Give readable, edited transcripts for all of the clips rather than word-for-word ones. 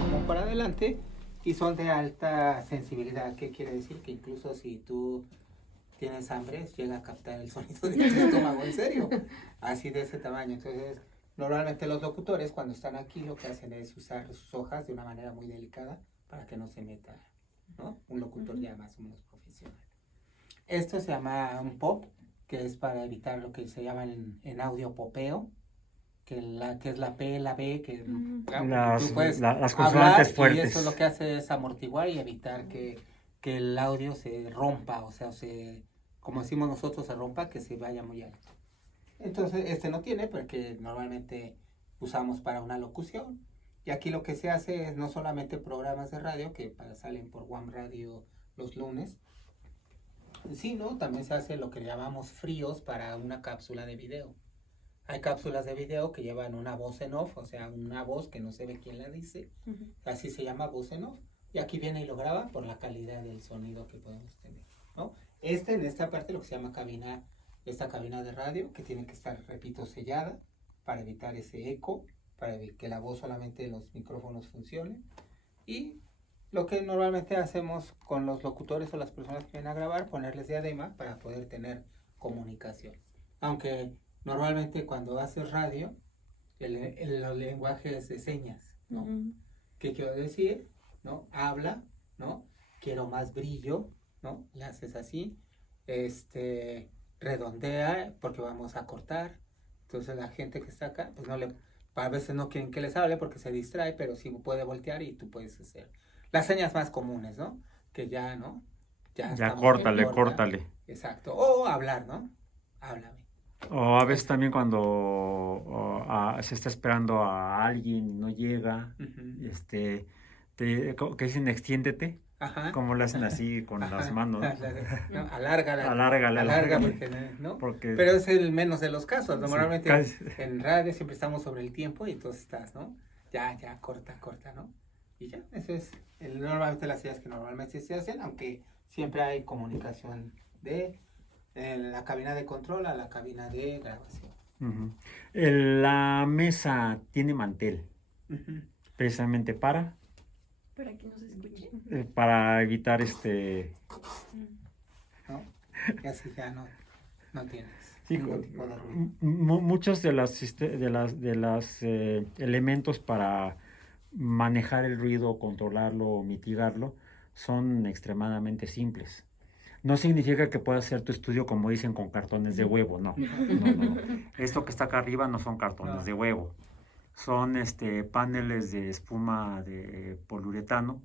como para adelante y son de alta sensibilidad. ¿Qué quiere decir? Que incluso si tú tienes hambre, llega a captar el sonido de tu estómago, en serio, así de ese tamaño. Entonces, normalmente los locutores cuando están aquí lo que hacen es usar sus hojas de una manera muy delicada para que no se meta, ¿no? Un locutor ya más o menos profesional. Esto se llama un pop, que es para evitar lo que se llama en audio popeo, que es la P, la B, que tú puedes las hablar consonantes y fuertes. eso lo que hace es amortiguar y evitar que el audio se rompa, o sea, como decimos nosotros, se rompa, que se vaya muy alto. Entonces, este no tiene, porque normalmente usamos para una locución. Y aquí lo que se hace es no solamente programas de radio, que salen por One Radio los lunes, sino también se hace lo que llamamos fríos para una cápsula de video. Hay cápsulas de video que llevan una voz en off, o sea, una voz que no se ve quién la dice. Así se llama voz en off. Y aquí viene y lo graba por la calidad del sonido que podemos tener, ¿no? En esta parte lo que se llama esta cabina de radio, que tiene que estar, repito, sellada para evitar ese eco, para que la voz solamente en los micrófonos funcione. Y lo que normalmente hacemos con los locutores o las personas que vienen a grabar, ponerles diadema para poder tener comunicación. Aunque normalmente cuando haces radio, el lenguaje es de señas, ¿no? ¿Qué quiero decir? ¿No? Habla, ¿no? Quiero más brillo, ¿no? Le haces así, redondea porque vamos a cortar. Entonces la gente que está acá, pues a veces no quieren que les hable porque se distrae, pero sí puede voltear y tú puedes hacer las señas más comunes, ¿no? Que ya, ¿no? Ya córtale. Exacto. O hablar, ¿no? Háblame. O a veces también cuando se está esperando a alguien y no llega, que dicen extiéndete, como lo hacen así con las manos. No, alárgala, porque, ¿no? Pero es el menos de los casos. Normalmente en radio siempre estamos sobre el tiempo y entonces estás, ¿no? Ya, corta, ¿no? Y ya, eso es normalmente las ideas que normalmente se hacen, aunque siempre hay comunicación de la cabina de control a la cabina de grabación. La mesa tiene mantel, precisamente para que no se escuche. Para evitar ¿no? Y así ya no tienes ningún tipo de ruido. Muchos de las elementos para manejar el ruido, controlarlo o mitigarlo son extremadamente simples. No significa que puedas hacer tu estudio, como dicen, con cartones de huevo, no. Esto que está acá arriba no son cartones de huevo. Son paneles de espuma de poliuretano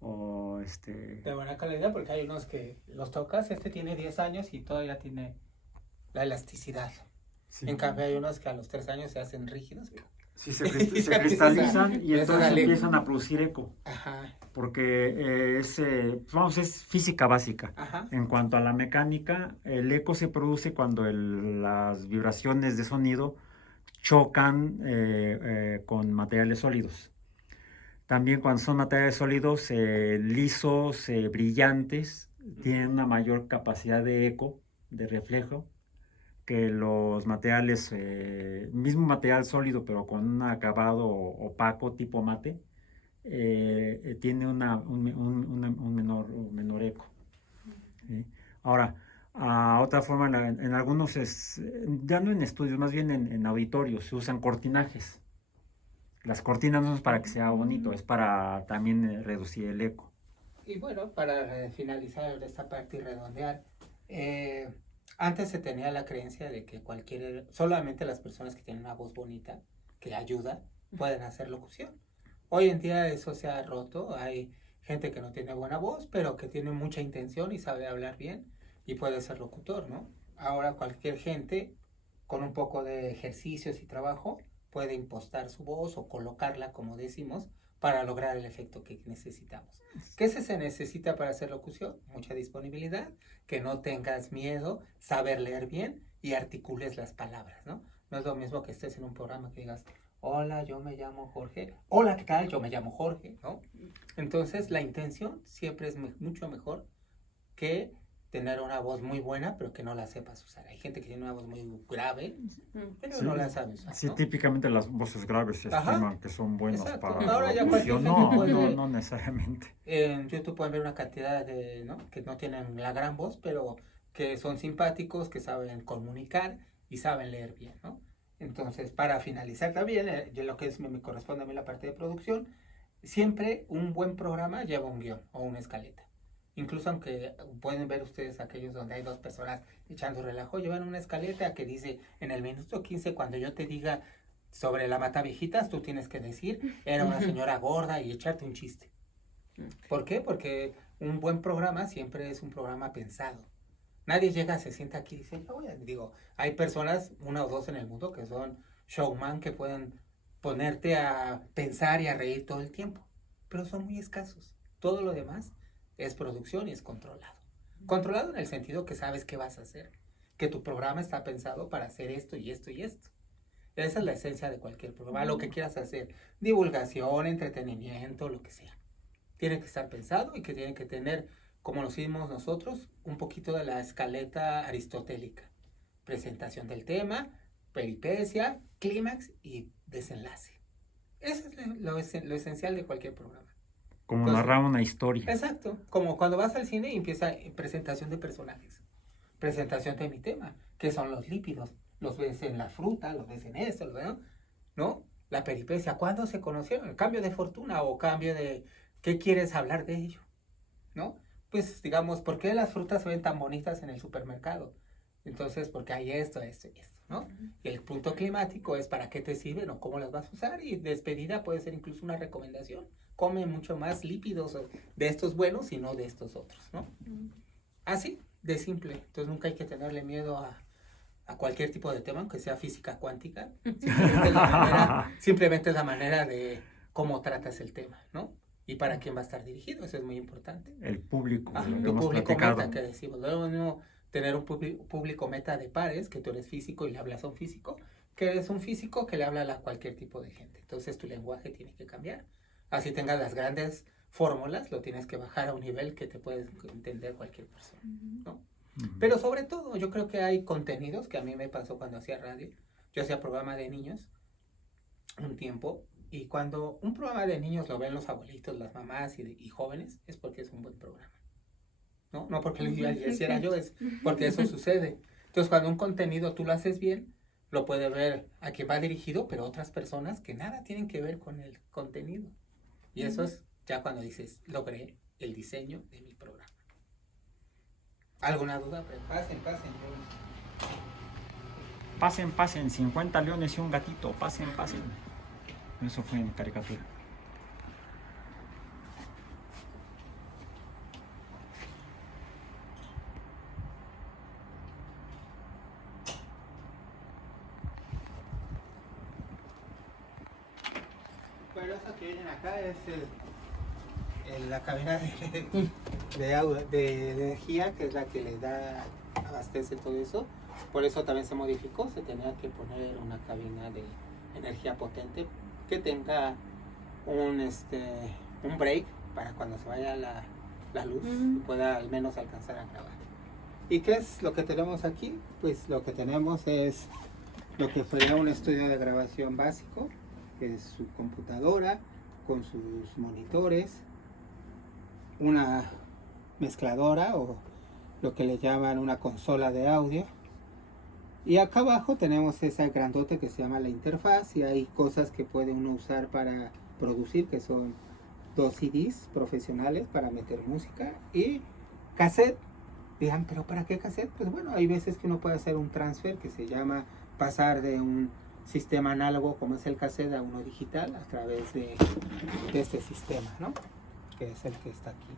o de buena calidad, porque hay unos que los tocas, tiene 10 años y todavía tiene la elasticidad. Sí. En cambio hay unos que a los 3 años se hacen rígidos. Sí, se cristalizan y entonces empiezan a producir eco. Porque es física básica. En cuanto a la mecánica, el eco se produce cuando las vibraciones de sonido chocan con materiales sólidos. También cuando son materiales sólidos lisos, brillantes, tienen una mayor capacidad de eco, de reflejo, que los materiales, mismo material sólido pero con un acabado opaco tipo mate, tiene un menor eco. Ahora, otra forma, en algunos, ya no en estudios, más bien en auditorios, se usan cortinajes. Las cortinas no es para que sea bonito, es para también reducir el eco. Y bueno, para finalizar esta parte y redondear, antes se tenía la creencia de que solamente las personas que tienen una voz bonita, que ayuda, pueden hacer locución. Hoy en día eso se ha roto, hay gente que no tiene buena voz, pero que tiene mucha intención y sabe hablar bien y puede ser locutor, ¿no? Ahora cualquier gente con un poco de ejercicios y trabajo puede impostar su voz o colocarla, como decimos, para lograr el efecto que necesitamos. ¿Qué se necesita para hacer locución? Mucha disponibilidad, que no tengas miedo, saber leer bien y articules las palabras, ¿no? No es lo mismo que estés en un programa que digas, hola, yo me llamo Jorge. Hola, ¿qué tal? Yo me llamo Jorge, ¿no? Entonces, la intención siempre es mucho mejor que tener una voz muy buena, pero que no la sepas usar. Hay gente que tiene una voz muy grave, pero sí, no la sabe usar, sí, ¿no? típicamente las voces graves se estiman que son buenas para Ahora ya locución. No necesariamente. En YouTube pueden ver una cantidad de, ¿no?, que no tienen la gran voz, pero que son simpáticos, que saben comunicar y saben leer bien, ¿no? Entonces, para finalizar también, lo que me corresponde a mí la parte de producción, siempre un buen programa lleva un guión o una escaleta. Incluso aunque pueden ver ustedes aquellos donde hay dos personas echando relajo, llevan una escaleta que dice, en el minuto 15, cuando yo te diga sobre la Mataviejitas, tú tienes que decir, era una señora gorda y echarte un chiste. ¿Por qué? Porque un buen programa siempre es un programa pensado. Nadie llega, se sienta aquí y dice, digo, hay personas, una o dos en el mundo, que son showman, que pueden ponerte a pensar y a reír todo el tiempo, pero son muy escasos. Todo lo demás es producción y es controlado. Controlado en el sentido que sabes qué vas a hacer, que tu programa está pensado para hacer esto y esto y esto. Esa es la esencia de cualquier programa, lo que quieras hacer, divulgación, entretenimiento, lo que sea. Tiene que estar pensado y que tiene que tener, como lo hicimos nosotros, un poquito de la escaleta aristotélica. Presentación del tema, peripecia, clímax y desenlace. Eso es lo esencial de cualquier programa. Como narrar una historia. Exacto, como cuando vas al cine y empieza presentación de personajes, presentación de mi tema, que son los lípidos, los ves en la fruta, los ves en esto, ¿no? La peripecia, ¿cuándo se conocieron? ¿El cambio de fortuna o cambio de qué quieres hablar de ello? ¿No? Pues digamos, ¿por qué las frutas se ven tan bonitas en el supermercado? Entonces, porque hay esto, ¿no? Y el punto climático es para qué te sirven o cómo las vas a usar, y despedida puede ser incluso una recomendación. Come mucho más lípidos de estos buenos y no de estos otros, ¿no? Así, de simple. Entonces nunca hay que tenerle miedo a cualquier tipo de tema, aunque sea física cuántica. Simplemente es la manera de cómo tratas el tema, ¿no? Y para quién va a estar dirigido, eso es muy importante. El público, tu público meta, que decimos. No es lo mismo tener un público meta de pares, que tú eres físico y le hablas a un físico, que eres un físico que le habla a cualquier tipo de gente. Entonces tu lenguaje tiene que cambiar. Así tengas las grandes fórmulas, lo tienes que bajar a un nivel que te puede entender cualquier persona, ¿no? Pero sobre todo, yo creo que hay contenidos, que a mí me pasó cuando hacía radio. Yo hacía programa de niños un tiempo, y cuando un programa de niños lo ven los abuelitos, las mamás y jóvenes, es porque es un buen programa, ¿no? No porque lo hiciera yo, es porque eso sucede. Entonces, cuando un contenido tú lo haces bien, lo puede ver a quien va dirigido, pero otras personas que nada tienen que ver con el contenido. Y eso es ya cuando dices, logré el diseño de mi programa. ¿Alguna duda? Pues Pasen, 50 leones y un gatito, pasen. Eso fue en caricatura. Bueno, eso que vienen acá es la cabina de energía, que es la que les abastece todo eso. Por eso también se modificó, se tenía que poner una cabina de energía potente que tenga un break para cuando se vaya la luz y pueda al menos alcanzar a grabar. ¿Y qué es lo que tenemos aquí? Pues lo que tenemos es lo que fue un estudio de grabación básico, que es su computadora con sus monitores, una mezcladora o lo que le llaman una consola de audio, y acá abajo tenemos esa grandote que se llama la interfaz, y hay cosas que puede uno usar para producir, que son 2 CDs profesionales para meter música y cassette. Dirán, ¿pero para qué cassette? Pues bueno, hay veces que uno puede hacer un transfer, que se llama pasar de un sistema análogo como es el cassette a uno digital a través de este sistema, ¿no? Que es el que está aquí.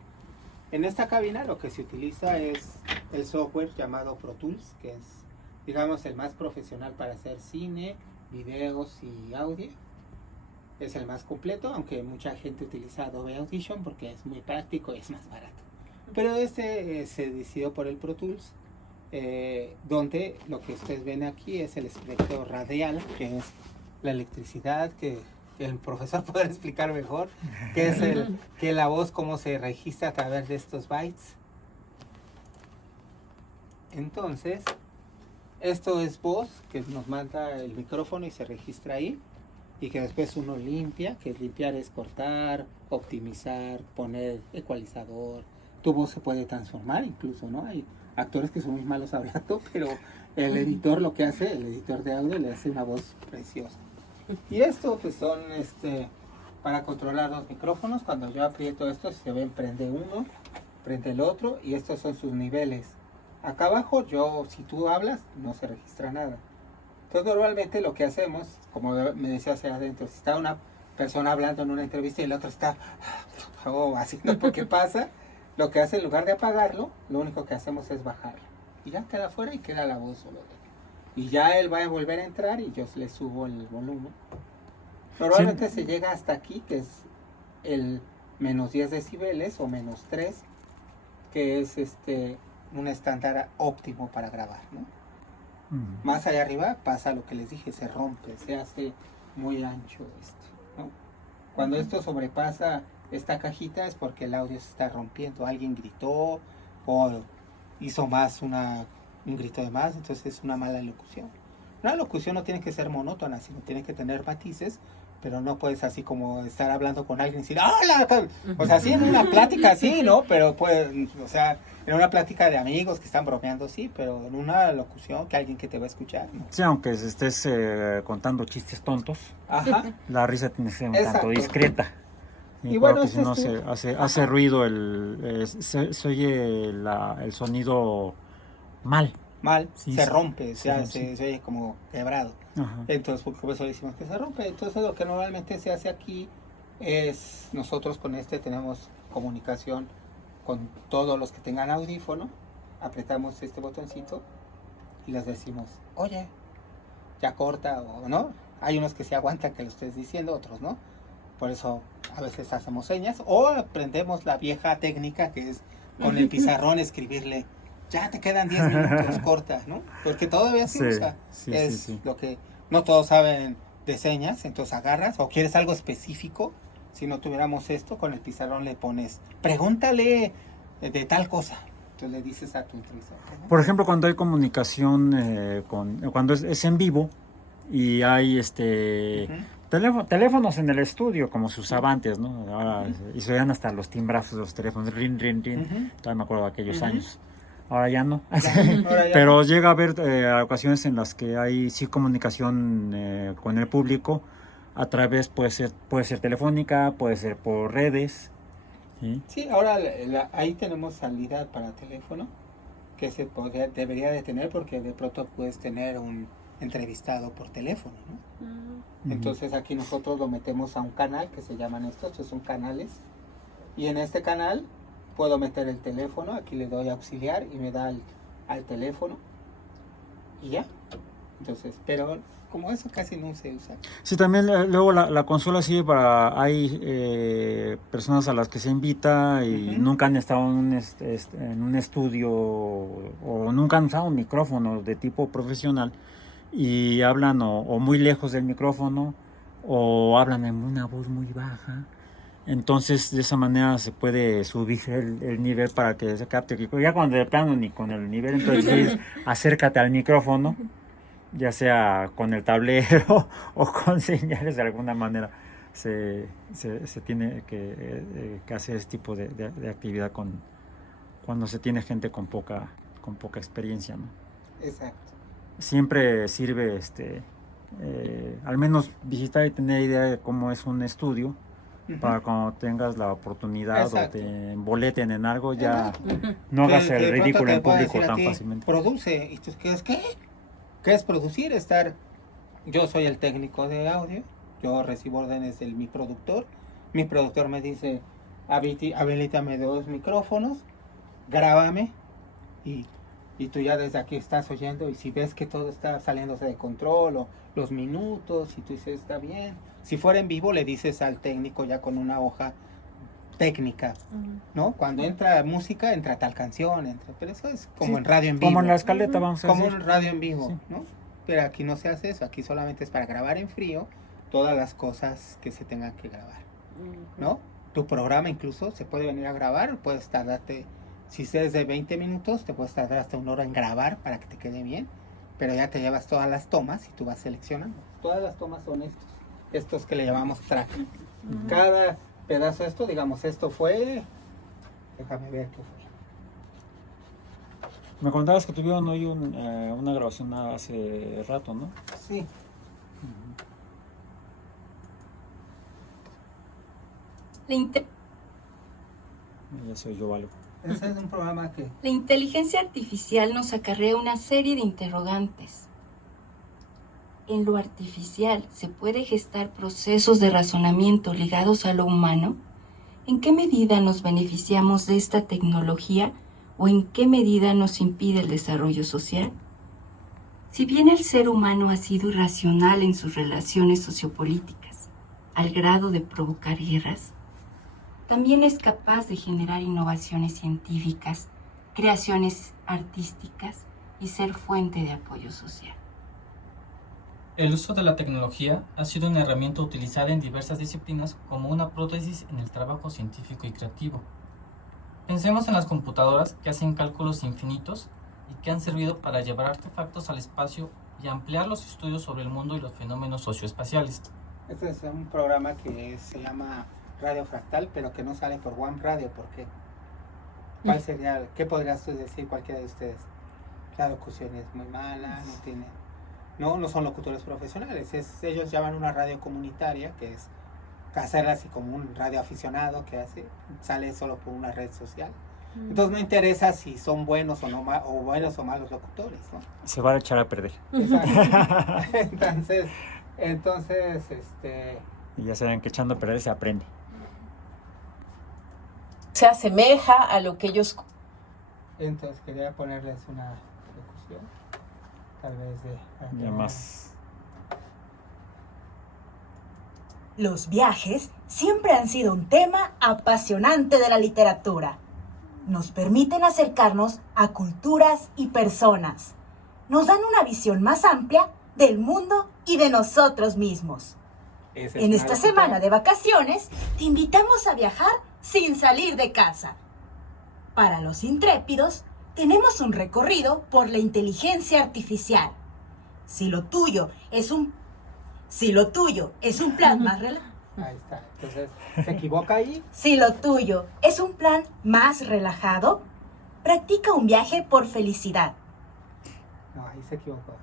En esta cabina lo que se utiliza es el software llamado Pro Tools, que es, digamos, el más profesional para hacer cine, videos y audio. Es el más completo, aunque mucha gente utiliza Adobe Audition porque es muy práctico y es más barato. Pero se decidió por el Pro Tools, donde lo que ustedes ven aquí es el espectro radial, que es la electricidad, que el profesor podrá explicar mejor, que es que la voz cómo se registra a través de estos bytes. Entonces, esto es voz que nos manda el micrófono y se registra ahí, y que después uno limpia, que limpiar es cortar, optimizar, poner ecualizador. Tu voz se puede transformar incluso, ¿no? Hay actores que son muy malos hablando, pero el editor lo que hace, el editor de audio le hace una voz preciosa. Y esto pues son para controlar los micrófonos. Cuando yo aprieto esto, si se ven, prende uno, prende el otro, y estos son sus niveles. Acá abajo, si tú hablas, no se registra nada. Entonces normalmente lo que hacemos, como me decía hacia adentro, si está una persona hablando en una entrevista y el otro está haciendo porque pasa, lo que hace, en lugar de apagarlo, lo único que hacemos es bajarlo. Y ya queda afuera y queda la voz solo. Y ya él va a volver a entrar y yo le subo el volumen. Normalmente se llega hasta aquí, que es el menos 10 decibeles o menos 3, que es un estándar óptimo para grabar, ¿no? Más allá arriba pasa lo que les dije, se rompe, se hace muy ancho esto, ¿no? Cuando esto sobrepasa esta cajita es porque el audio se está rompiendo, alguien gritó o hizo más un grito de más, entonces es una mala locución. Una locución no tiene que ser monótona, sino tiene que tener matices, pero no puedes así como estar hablando con alguien y decir, ¡hola! O sea, sí, en una plática sí, ¿no? Pero pues, o sea, en una plática de amigos que están bromeando, sí, pero en una locución que alguien que te va a escuchar, ¿no? Sí, aunque estés contando chistes tontos, ajá, la risa tiene que ser un exacto, tanto discreta. Y bueno, porque si no hace ruido, se oye el sonido mal. Sí, se rompe, sí, se oye como quebrado. Ajá. Entonces, por eso decimos que se rompe. Entonces, lo que normalmente se hace aquí es, nosotros con tenemos comunicación con todos los que tengan audífono, apretamos este botoncito y les decimos, oye, ya corta o no. Hay unos que se aguantan que lo estés diciendo, otros no. Por eso a veces hacemos señas o aprendemos la vieja técnica que es con el pizarrón escribirle, ya te quedan 10 minutos, corta, ¿no? Porque todavía se usa. Sí. Lo que no todos saben de señas, entonces agarras o quieres algo específico. Si no tuviéramos esto, con el pizarrón le pones, pregúntale de tal cosa. Entonces le dices a tu entrevistador, ¿no? Por ejemplo, cuando hay comunicación, cuando es en vivo y hay teléfonos en el estudio, como se usaba antes, ¿no? Ahora, y se oían hasta los timbrazos de los teléfonos, rin, rin, rin. Todavía me acuerdo de aquellos años. Ahora ya no. Pero llega a haber ocasiones en las que hay sí comunicación con el público a través, puede ser telefónica, puede ser por redes. Sí, ahora ahí tenemos salida para teléfono que debería de tener, porque de pronto puedes tener un entrevistado por teléfono, ¿no? Entonces aquí nosotros lo metemos a un canal que se llaman estos son canales, y en este canal puedo meter el teléfono, aquí le doy auxiliar y me da al teléfono y ya. Entonces, pero como eso casi no se usa. Sí, también luego la consola sirve hay personas a las que se invita y nunca han estado en un estudio o nunca han usado un micrófono de tipo profesional y hablan o muy lejos del micrófono o hablan en una voz muy baja. Entonces de esa manera se puede subir el nivel para que se capte. Ya cuando de plano ni con el nivel, entonces acércate al micrófono, ya sea con el tablero o con señales, de alguna manera se tiene que hacer este tipo de actividad cuando se tiene gente con poca experiencia, ¿no? Exacto. Siempre sirve al menos visitar y tener idea de cómo es un estudio, para cuando tengas la oportunidad. Exacto. O te emboleten en algo, ya no hagas el ridículo en público tan fácilmente. Produce, y tú quedas, ¿qué es producir? Yo soy el técnico de audio, yo recibo órdenes de mi productor me dice, habilítame 2 micrófonos, grábame, y y tú ya desde aquí estás oyendo, y si ves que todo está saliéndose de control, o los minutos, y tú dices, está bien. Si fuera en vivo, le dices al técnico ya con una hoja técnica, ¿no? Cuando entra música, entra tal canción, pero eso es como en radio en vivo. Como en la escaleta, vamos a decir. Como en radio en vivo, ¿no? Pero aquí no se hace eso, aquí solamente es para grabar en frío todas las cosas que se tengan que grabar, ¿no? Tu programa incluso se puede venir a grabar, puedes tardarte, si es de 20 minutos, te puedes tardar hasta 1 hora en grabar para que te quede bien, pero ya te llevas todas las tomas y tú vas seleccionando. Todas las tomas son estos que le llamamos track. Cada pedazo de esto, digamos, esto fue, déjame ver qué fue. Me contabas que tuvieron hoy una grabación hace rato, ¿no? Sí. Ya soy yo algo. Ese es un programa que... La inteligencia artificial nos acarrea una serie de interrogantes. ¿En lo artificial se puede gestar procesos de razonamiento ligados a lo humano? ¿En qué medida nos beneficiamos de esta tecnología o en qué medida nos impide el desarrollo social? Si bien el ser humano ha sido irracional en sus relaciones sociopolíticas, al grado de provocar guerras, también es capaz de generar innovaciones científicas, creaciones artísticas y ser fuente de apoyo social. El uso de la tecnología ha sido una herramienta utilizada en diversas disciplinas como una prótesis en el trabajo científico y creativo. Pensemos en las computadoras que hacen cálculos infinitos y que han servido para llevar artefactos al espacio y ampliar los estudios sobre el mundo y los fenómenos socioespaciales. Este es un programa que se llama Radio Fractal, pero que no sale por One Radio. ¿Por qué? ¿Cuál sería, qué podrías tú decir cualquiera de ustedes? La locución es muy mala, no son locutores profesionales, ellos llaman una radio comunitaria, que es hacerla así como un radio aficionado que sale solo por una red social. Entonces no interesa si son buenos o no, o buenos o malos locutores, ¿no? Se van a echar a perder. Entonces, Y ya saben que echando a perder se aprende. Se asemeja a lo que ellos... Entonces quería ponerles una locución, tal vez de... Ya más... Los viajes siempre han sido un tema apasionante de la literatura. Nos permiten acercarnos a culturas y personas. Nos dan una visión más amplia del mundo y de nosotros mismos. En esta semana de vacaciones, te invitamos a viajar sin salir de casa. Para los intrépidos, tenemos un recorrido por la inteligencia artificial. Si lo tuyo es un plan más relajado. Ahí está. Entonces, ¿se equivoca ahí? Si lo tuyo es un plan más relajado, practica un viaje por felicidad. No, ahí se equivocó.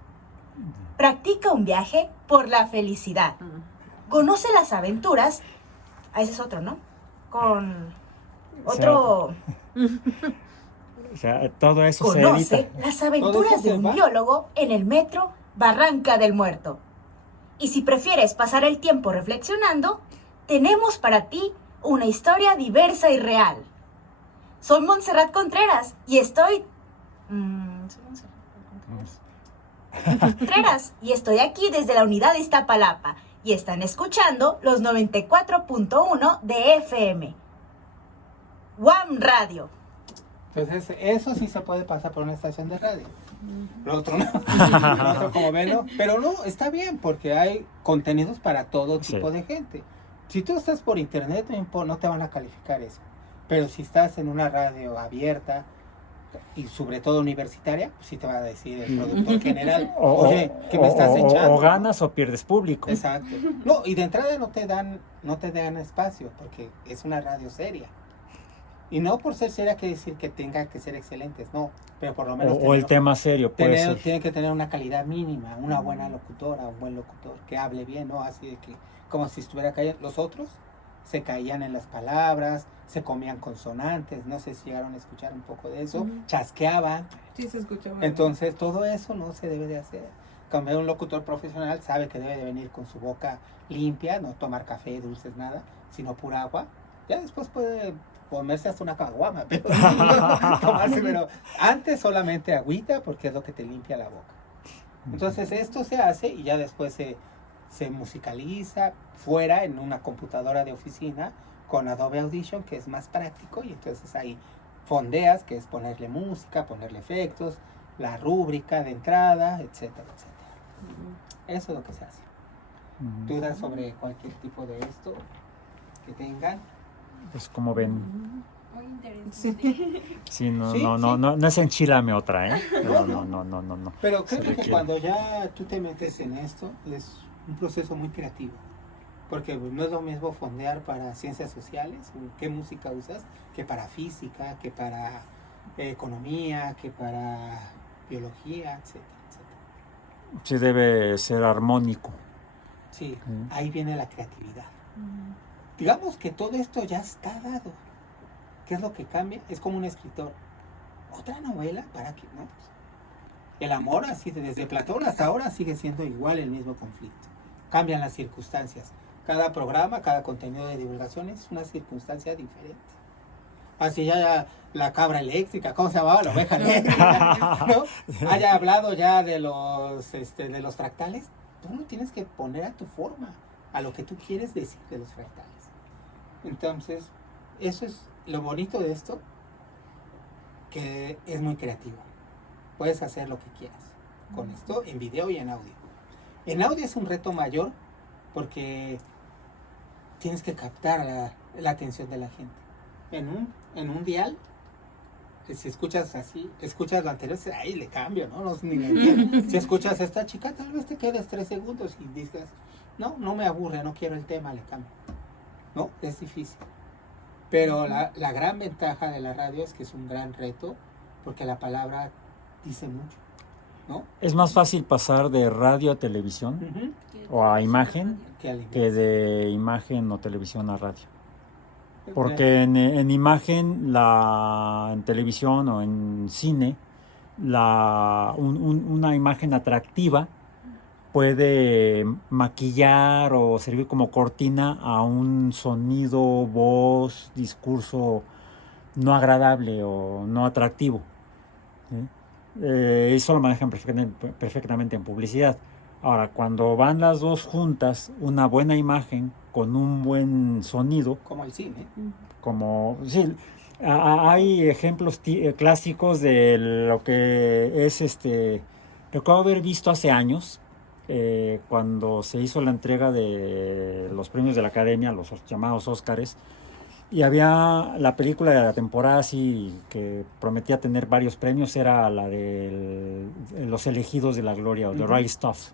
Practica un viaje por la felicidad. Conoce las aventuras. Ese es otro, ¿no? Con otro... O sea, todo eso se evita. Conoce las aventuras de un biólogo en el metro Barranca del Muerto. Y si prefieres pasar el tiempo reflexionando, tenemos para ti una historia diversa y real. Soy Montserrat Contreras y estoy... Contreras y estoy aquí desde la unidad de Iztapalapa y están escuchando los 94.1 de FM. One Radio. Entonces, eso sí se puede pasar por una estación de radio. Lo otro no. Lo otro como ven, ¿no? Pero no, está bien, porque hay contenidos para todo tipo de gente. Si tú estás por internet, no te van a calificar eso. Pero si estás en una radio abierta y sobre todo universitaria, pues sí te va a decir el productor general, oye, ¿qué me estás echando? O ganas o pierdes público. Exacto. No, y de entrada no te dan espacio, porque es una radio seria. Y no por ser seria quiere decir que tenga que ser excelentes, no, pero por lo menos... O el tema serio, tiene que tener una calidad mínima, una buena locutora, un buen locutor, que hable bien, ¿no? Así de que, como si estuviera cayendo. Los otros se caían en las palabras, se comían consonantes, no sé si llegaron a escuchar un poco de eso, chasqueaban. Sí, se escuchaba. Entonces, todo eso no se debe de hacer. Cuando un locutor profesional sabe que debe de venir con su boca limpia, no tomar café, dulces, nada, sino pura agua, ya después puede comerse hasta una caguama, pero tomarse, pero antes solamente agüita porque es lo que te limpia la boca. Entonces esto se hace y ya después se musicaliza fuera en una computadora de oficina con Adobe Audition, que es más práctico, y entonces ahí fondeas, que es ponerle música, ponerle efectos, la rúbrica de entrada, etcétera, etcétera. Eso es lo que se hace. ¿Dudas sobre cualquier tipo de esto que tengan? Pues como ven. Muy interesante. Sí, no, Sí, no, sí. no, no, no es enchilame otra, ¿eh? No. Pero creo Se que requiere. cuando ya tú te metes en esto, es un proceso muy creativo. Porque no es lo mismo fondear para ciencias sociales, qué música usas, que para física, que para economía, que para biología, etcétera, etcétera. Sí debe ser armónico. Sí, ahí viene la creatividad. Digamos que todo esto ya está dado. ¿Qué es lo que cambia? Es como un escritor. Otra novela para que no. El amor, así desde Platón hasta ahora, sigue siendo igual el mismo conflicto. Cambian las circunstancias. Cada programa, cada contenido de divulgación es una circunstancia diferente. Así ya la cabra eléctrica, ¿cómo se llamaba? La oveja eléctrica, ¿no? Haya hablado ya de los fractales. Tú lo tienes que poner a tu forma, a lo que tú quieres decir de los fractales. Entonces, eso es lo bonito de esto, que es muy creativo. Puedes hacer lo que quieras con esto en video y en audio. En audio es un reto mayor porque tienes que captar la atención de la gente. En un dial, si escuchas así, escuchas lo anterior, ahí le cambio, ¿no? Ni le entiendo. Si escuchas a esta chica, tal vez te quedes 3 segundos y digas, no me aburre, no quiero el tema, le cambio. No, es difícil. Pero la gran ventaja de la radio es que es un gran reto porque la palabra dice mucho, ¿no? Es más fácil pasar de radio a televisión o a imagen que de imagen o televisión a radio. Porque en imagen, en televisión o en cine, una imagen atractiva puede maquillar o servir como cortina a un sonido, voz, discurso no agradable o no atractivo. ¿Sí? Eso lo manejan perfectamente en publicidad. Ahora, cuando van las dos juntas, una buena imagen con un buen sonido, como el cine, sí, hay ejemplos clásicos de lo que es recuerdo haber visto hace años cuando se hizo la entrega de los premios de la Academia, los llamados Óscares, y había la película de la temporada así que prometía tener varios premios, era la de Los elegidos de la gloria, o The Right Stuff.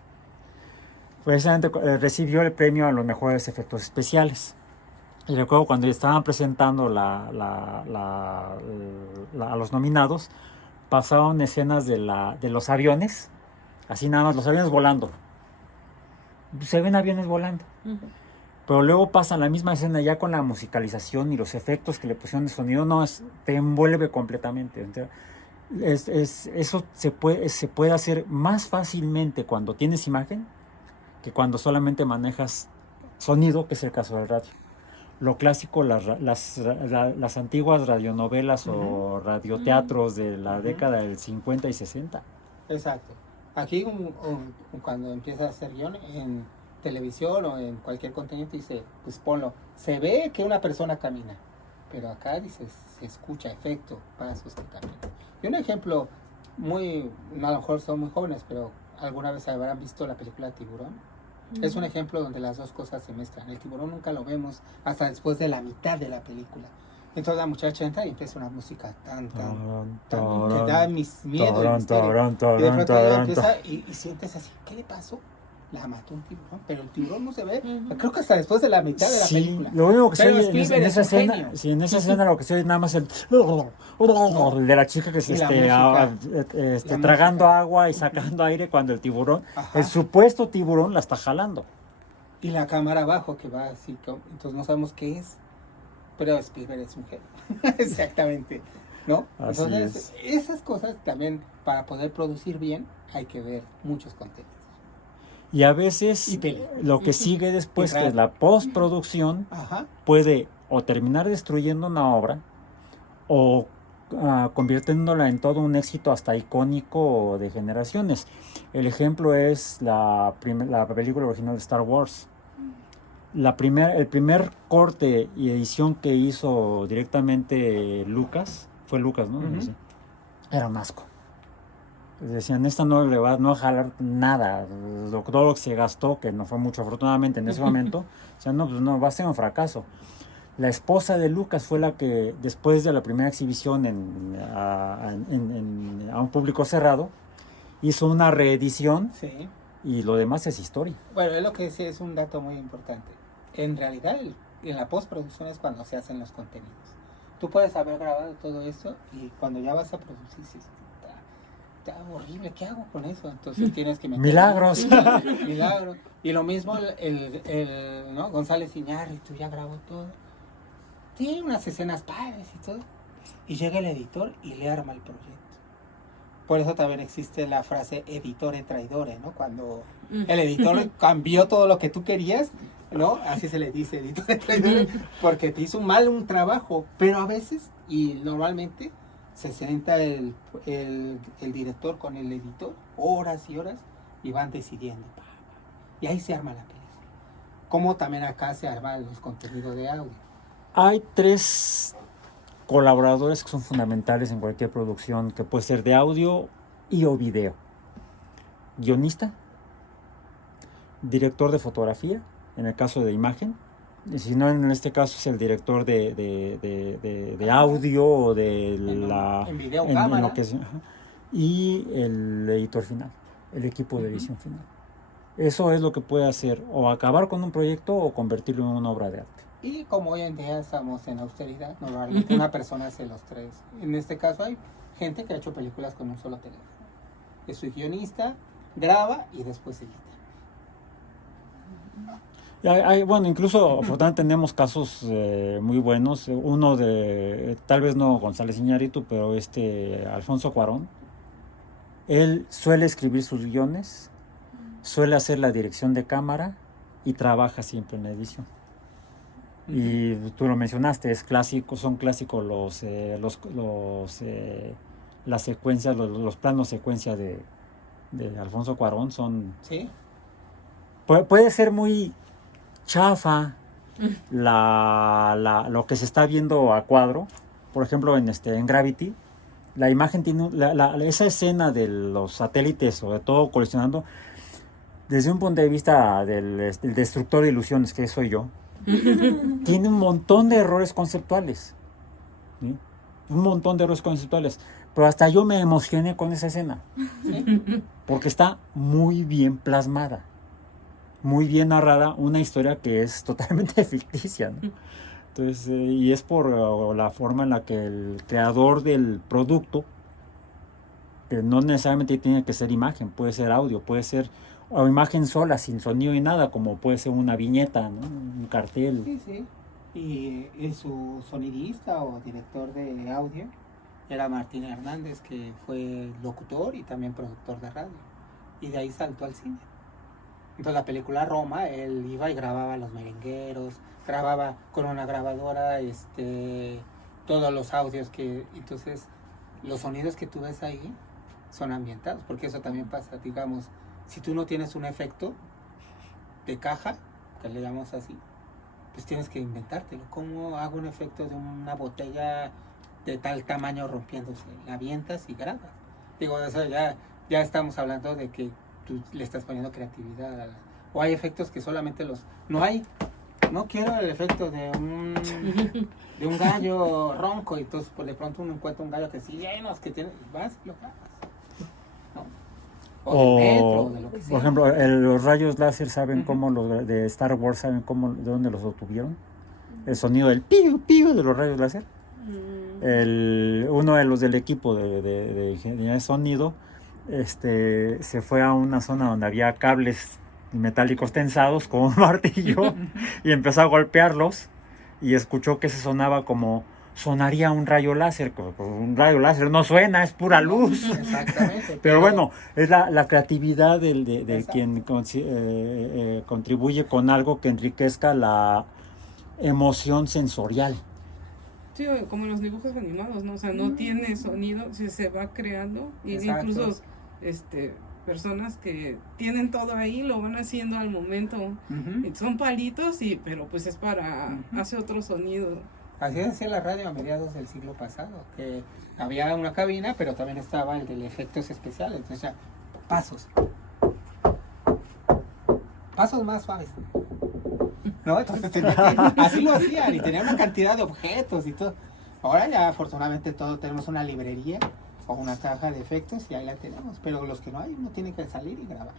Precisamente recibió el premio a los mejores efectos especiales. Y recuerdo cuando estaban presentando a los nominados, pasaron escenas de los aviones, así nada más, los aviones volando. Se ven aviones volando. Pero luego pasan la misma escena ya con la musicalización y los efectos que le pusieron de sonido, te envuelve completamente. Entonces, eso se puede hacer más fácilmente cuando tienes imagen que cuando solamente manejas sonido, que es el caso del radio. Lo clásico, las antiguas radionovelas o radioteatros de la década del 50 y 60. Exacto. Aquí cuando empiezas a hacer guión en televisión o en cualquier contenido, te dice, pues ponlo. Se ve que una persona camina, pero acá dices, se escucha efecto, pasos que caminan. Y un ejemplo a lo mejor son muy jóvenes, pero alguna vez habrán visto la película Tiburón. Es un ejemplo donde las dos cosas se mezclan. El tiburón nunca lo vemos hasta después de la mitad de la película. Entonces la muchacha entra y empieza una música tan que da mis miedos. Y de pronto ella empieza y sientes así, ¿qué le pasó? La mató un tiburón, pero el tiburón no se ve. Creo que hasta después de la mitad de la película. Lo único que se Pero oye Spielberg en es esa un escena, genio. sí, en esa escena lo que se oye es nada más el de la chica que se Y la música. La tragando música. agua y sacando aire cuando el tiburón, Ajá. el supuesto tiburón la está jalando. Y la cámara abajo que va así, entonces no sabemos qué es. Pero Spielberg es un genio. Exactamente. ¿No? Así Entonces, esas cosas también, para poder producir bien, hay que ver muchos contenidos. Y a veces Y tele. lo que sigue después, Y que es la postproducción, Ajá. puede o terminar destruyendo una obra o convirtiéndola en todo un éxito hasta icónico de generaciones. El ejemplo es la película original de Star Wars. El primer corte y edición que hizo directamente Lucas, fue Lucas, ¿no? Uh-huh. Era un asco. Decían, esta no le va a jalar nada, todo lo que se gastó, que no fue mucho afortunadamente en ese momento, o sea, no, pues no, va a ser un fracaso. La esposa de Lucas fue la que, después de la primera exhibición a un público cerrado, hizo una reedición, sí, y lo demás es historia. Bueno, es lo que sí es un dato muy importante. En realidad, en la postproducción es cuando se hacen los contenidos. Tú puedes haber grabado todo esto y cuando ya vas a producir, sí, está horrible, ¿qué hago con eso? Entonces tienes que meter... ¡Milagros! Milagros. Y lo mismo ¿no? González Iñárritu ya grabó todo. Tiene unas escenas padres y todo. Y llega el editor y le arma el proyecto. Por eso también existe la frase editore traidore, ¿no? Cuando el editor cambió todo lo que tú querías, ¿no? Así se le dice, editore traidore, porque te hizo mal un trabajo. Pero a veces, y normalmente, se sienta el director con el editor, horas y horas, y van decidiendo. Y ahí se arma la película. Como también acá se arman los contenidos de audio. Hay 3 colaboradores que son fundamentales en cualquier producción, que puede ser de audio y o video. Guionista, director de fotografía, en el caso de imagen, si no, en este caso es el director de audio o de en video cámara. lo que es, y el editor final, el equipo de edición final. Eso es lo que puede hacer, o acabar con un proyecto o convertirlo en una obra de arte. Y como hoy en día estamos en austeridad, normalmente una persona hace los 3. En este caso hay gente que ha hecho películas con un solo teléfono. Es su guionista, graba y después edita. Bueno, incluso afortunadamente tenemos casos muy buenos. Uno de, tal vez no González Iñárritu, pero Alfonso Cuarón. Él suele escribir sus guiones, suele hacer la dirección de cámara y trabaja siempre en la edición. Y tú lo mencionaste, son clásicos las secuencias, los planos secuencia de Alfonso Cuarón son... ¿Sí? Puede ser muy chafa lo que se está viendo a cuadro. Por ejemplo, en Gravity, la imagen tiene esa escena de los satélites, sobre todo colisionando, desde un punto de vista del destructor de ilusiones, que soy yo, tiene un montón de errores conceptuales, ¿sí? Un montón de errores conceptuales, pero hasta yo me emocioné con esa escena, ¿sí? Porque está muy bien plasmada, muy bien narrada, una historia que es totalmente ficticia, ¿no? Entonces, y es por la forma en la que el creador del producto, que no necesariamente tiene que ser imagen, puede ser audio, puede ser o imagen sola, sin sonido y nada, como puede ser una viñeta, ¿no? Un cartel. Sí, sí. Y su sonidista o director de audio era Martín Hernández, que fue locutor y también productor de radio. Y de ahí saltó al cine. Entonces la película Roma, él iba y grababa los merengueros, grababa con una grabadora todos los audios entonces los sonidos que tú ves ahí son ambientados, porque eso también pasa, digamos, si tú no tienes un efecto de caja, que le llamamos así, pues tienes que inventártelo. ¿Cómo hago un efecto de una botella de tal tamaño rompiéndose? La avientas y grabas. Digo, eso ya estamos hablando de que tú le estás poniendo creatividad. O hay efectos que solamente no quiero el efecto de un gallo ronco, y entonces pues de pronto uno encuentra un gallo que sí, que tiene, vas y lo grabas. O de lo que sea. Por ejemplo, los rayos láser, ¿saben cómo los de Star Wars, saben de dónde los obtuvieron? El sonido del piu, piu de los rayos láser. Uno de los del equipo de ingeniería de sonido se fue a una zona donde había cables metálicos tensados con un martillo y empezó a golpearlos y escuchó que se sonaba como sonaría un rayo láser. Un rayo láser no suena, es pura luz. Exactamente. Pero bueno, es la creatividad de quien contribuye con algo que enriquezca emoción sensorial. Sí, como en los dibujos animados, ¿no? O sea, no tiene sonido, se va creando. Y incluso personas que tienen todo ahí lo van haciendo al momento. Son palitos, pero pues es para, hace otro sonido. Así decía la radio a mediados del siglo pasado, que había una cabina, pero también estaba el de efectos especiales. Entonces ya, pasos más suaves, ¿no? Entonces así lo hacían y tenía una cantidad de objetos y todo. Ahora ya afortunadamente todos tenemos una librería o una caja de efectos y ahí la tenemos, pero los que no hay, uno tiene que salir y grabar,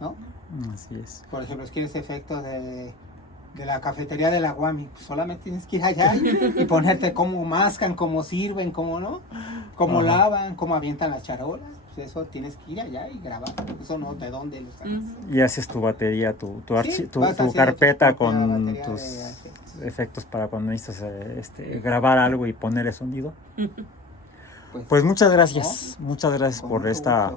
¿no? Así es. Por ejemplo, si quieres efectos de la cafetería de la Guami, pues solamente tienes que ir allá y ponerte cómo mascan, cómo sirven, cómo no, cómo lavan, cómo avientan las charolas. Pues eso tienes que ir allá y grabar. Eso no, ¿de dónde lo sacas? Y haces tu batería, tu carpeta con tus efectos para cuando necesitas grabar algo y ponerle sonido. Pues muchas gracias, muchas gracias por esta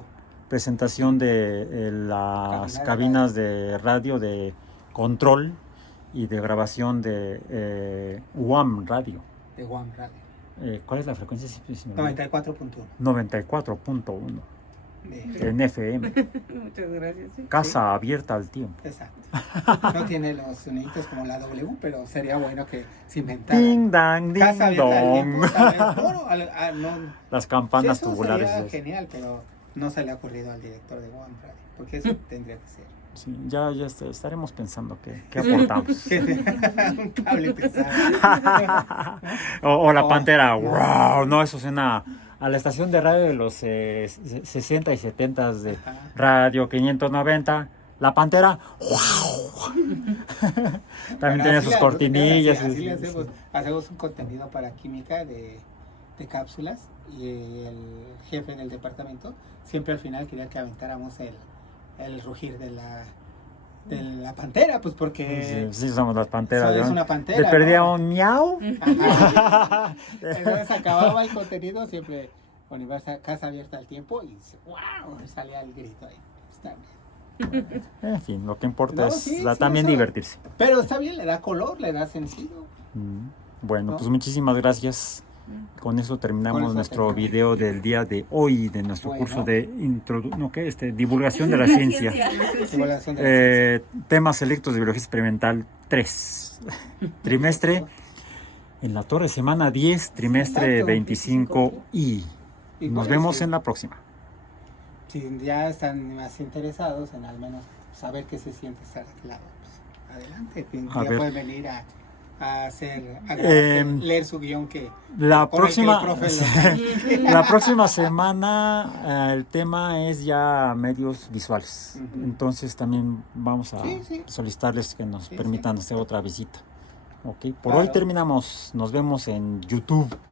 presentación de las cabinas de radio de control y de grabación de UAM Radio. De UAM Radio. ¿Cuál es la frecuencia? 94.1. 94.1 en FM. Muchas gracias. ¿Sí? Casa abierta al tiempo. Exacto. No tiene los soniditos como la W, pero sería bueno que se inventara. Ding, dang, ding, Casa abierta al dong. tiempo. Tal vez, no, Las campanas eso tubulares. Sería genial, pero no se le ha ocurrido al director de UAM Radio, porque eso tendría que ser. Sí, ya estaremos pensando qué aportamos. Un cable pesado. o la Pantera, wow, no, eso suena a la estación de radio de los 60 y 70 de Radio 590. La Pantera, wow. También tiene sus cortinillas. Así le hacemos un contenido para química de cápsulas y el jefe del departamento siempre al final quería que aventáramos el rugir de la pantera, pues porque sí somos las panteras. Es una pantera. Le perdía ¿no? un miau. Entonces acababa el contenido siempre con Casa abierta al tiempo y wow, salía el grito ahí. Está bien. En fin, lo que importa es sí, también eso, divertirse. Pero está bien, le da color, le da sentido. Bueno, ¿no? Pues muchísimas gracias. Con eso terminamos nuestro video del día de hoy, de nuestro curso de divulgación de la ciencia. Temas selectos de biología experimental 3. Trimestre en la Torre, semana 10, trimestre 25 y nos vemos en la próxima. Si ya están más interesados en al menos saber qué se siente estar a aquel lado, pues adelante, ya pueden venir a leer su guión la próxima semana el tema es ya medios visuales. Entonces también vamos a solicitarles que nos permitan hacer otra visita. Por hoy terminamos, nos vemos en YouTube.